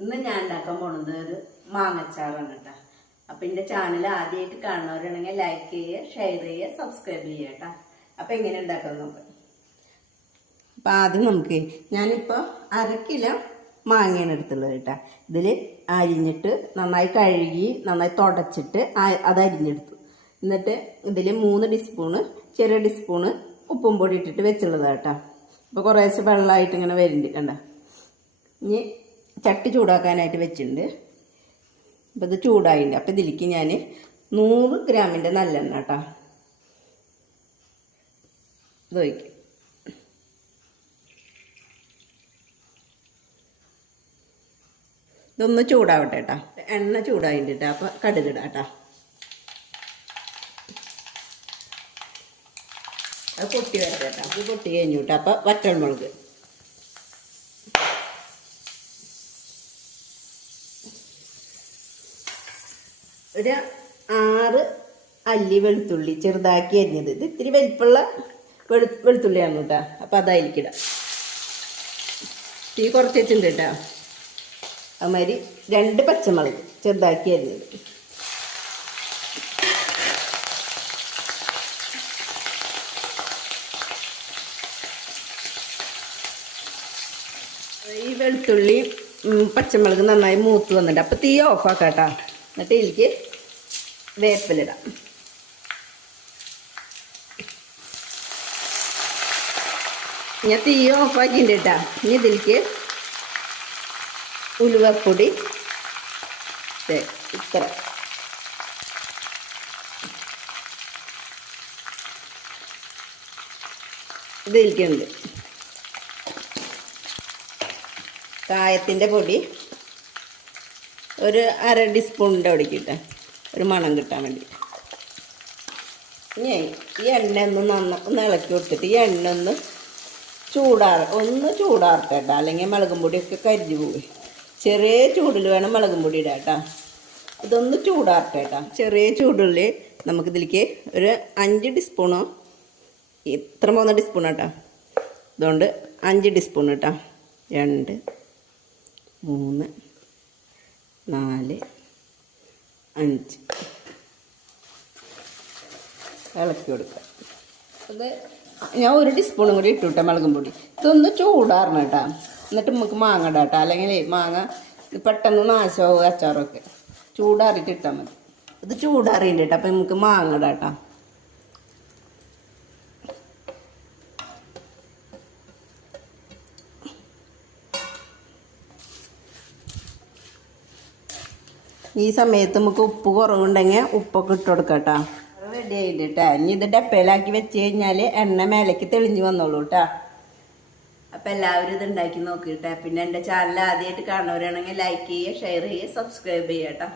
ഇന്ന് ഞാൻ ഉണ്ടാക്കാൻ പോണത് ഒരു മാങ്ങച്ചാറാണ് കേട്ടോ അപ്പൊ എന്റെ ചാനൽ ആദ്യമായിട്ട് കാണുന്നവരാണെങ്കിൽ ലൈക്ക് ചെയ്യുക ഷെയർ ചെയ്യുക സബ്സ്ക്രൈബ് ചെയ്യുക കേട്ടോ അപ്പൊ എങ്ങനെ ഉണ്ടാക്കാൻ നോക്കാം. അപ്പൊ ആദ്യം നമുക്ക് ഞാനിപ്പോ അര കിലോ മാങ്ങയാണ് എടുത്തുള്ളത് കേട്ടോ ഇതിൽ അരിഞ്ഞിട്ട് നന്നായി കഴുകി നന്നായി തുടച്ചിട്ട് അത് അരിഞ്ഞെടുത്തു. എന്നിട്ട് ഇതിൽ മൂന്ന് ടീസ്പൂണ് ചെറിയ ടീസ്പൂണ് ഉപ്പും പൊടി ഇട്ടിട്ട് വെച്ചുള്ളതാണ് കേട്ടോ അപ്പോൾ കുറേശ്ശെ വെള്ളമായിട്ട് ഇങ്ങനെ വരുന്നുണ്ട് കണ്ട. ഇനി ചട്ടി ചൂടാക്കാനായിട്ട് വെച്ചിട്ടുണ്ട്. അപ്പോൾ ഇത് ചൂടായിട്ടുണ്ട് അപ്പോൾ ഇതിലേക്ക് ഞാൻ നൂറ് ഗ്രാമിന്റെ നല്ലെണ്ണ കേട്ടോ ഇത് ഒഴിക്കും. ഇതൊന്ന് ചൂടാവട്ടെ കേട്ടോ എണ്ണ ചൂടായിട്ട് കേട്ടോ അപ്പോൾ കടുകിടാം കേട്ടോ അത് പൊട്ടി വരട്ടെ കേട്ടോ അത് പൊട്ടി കഴിഞ്ഞു കേട്ടോ അപ്പോൾ വറ്റൽമുളക്. ഒരു ആറ് അല്ലി വെളുത്തുള്ളി ചെറുതാക്കി അരിഞ്ഞത്. ഇത് ഇത്തിരി വലിപ്പുള്ള വെളു വെളുത്തുള്ളിയാണ് കേട്ടോ. അപ്പം അതായിരിക്കിടാം തീ കുറച്ച് വെച്ചിട്ടുണ്ട് കേട്ടോ. അതുമാതിരി രണ്ട് പച്ചമുളക് ചെറുതാക്കി അരിഞ്ഞത്. ഈ വെളുത്തുള്ളി പച്ചമുളക് നന്നായി മൂത്ത് വന്നിട്ടുണ്ട്. അപ്പം തീ ഓഫാക്കാം കേട്ടോ. എന്നിട്ട് ഇതിലേക്ക് വേപ്പിലിടാം. ഞാൻ തീ ഓഫാക്കിയിട്ടുണ്ട് കേട്ടോ. ഇനി ഇതിലേക്ക് ഉലുവപ്പൊടി ഇത്ര. ഇതിലേക്കുണ്ട്. കായത്തിന്റെ പൊടി ഒരു അര ടീസ്പൂണിന്റെ പൊടി കിട്ടാൻ ഒരു മണം കിട്ടാൻ വേണ്ടി. ഇനി ഈ എണ്ണ ഒന്ന് നന്ന ഒന്ന് ഇളക്കി കൊടുത്തിട്ട് ഈ എണ്ണ ഒന്ന് ചൂടാറ ഒന്ന് ചൂടാറട്ടെ കേട്ടോ അല്ലെങ്കിൽ മുളകും പൊടിയൊക്കെ കരിഞ്ഞു പോയി ചെറിയ ചൂടിൽ വേണം മുളകും പൊടി ഇടാം ഇതൊന്ന് ചൂടാറട്ടെ കേട്ടോ ചെറിയ ചൂടുള്ളിൽ നമുക്കിതിലേക്ക് ഒരു അഞ്ച് ടീസ്പൂണോ ഇത്ര മൂന്ന് ടീസ്പൂൺ കേട്ടോ അതുകൊണ്ട് അഞ്ച് ടീസ്പൂൺ കേട്ടോ രണ്ട് മൂന്ന് നാല് അഞ്ച്. ഇളക്കി കൊടുക്കുക അത് ഞാൻ ഒരു ടീസ്പൂണും കൂടി ഇട്ടു കേട്ടോ മുളകും പൊടി. ഇതൊന്ന് ചൂടാറണം കേട്ടോ എന്നിട്ട് നമുക്ക് മാങ്ങ ഇടാം കേട്ടോ അല്ലെങ്കിൽ മാങ്ങ പെട്ടെന്ന് നാശമാവും അച്ചാറൊക്കെ. ചൂടാറിയിട്ട് ഇട്ടാൽ മതി. ഇത് ചൂടാറിയിട്ട് കേട്ടോ അപ്പം നമുക്ക് മാങ്ങ ഇടാം കേട്ടോ ഈ സമയത്ത് നമുക്ക് ഉപ്പ് കുറവുണ്ടെങ്കിൽ ഉപ്പൊക്കെ ഇട്ട് കൊടുക്കാം റെഡി ആയിട്ട് കേട്ടോ ഇനി ഇത് ഡപ്പയിലാക്കി വെച്ച് കഴിഞ്ഞാൽ എണ്ണ മേലേക്ക് തെളിഞ്ഞു വന്നോളൂ കേട്ടോ അപ്പം എല്ലാവരും ഇത് ഉണ്ടാക്കി നോക്കിയിട്ടെ. പിന്നെ എന്റെ ചാനൽ ആദ്യമായിട്ട് കാണുന്നവരാണെങ്കിൽ ലൈക്ക് ചെയ്യുക ഷെയർ ചെയ്യുക സബ്സ്ക്രൈബ് ചെയ്യാം കേട്ടോ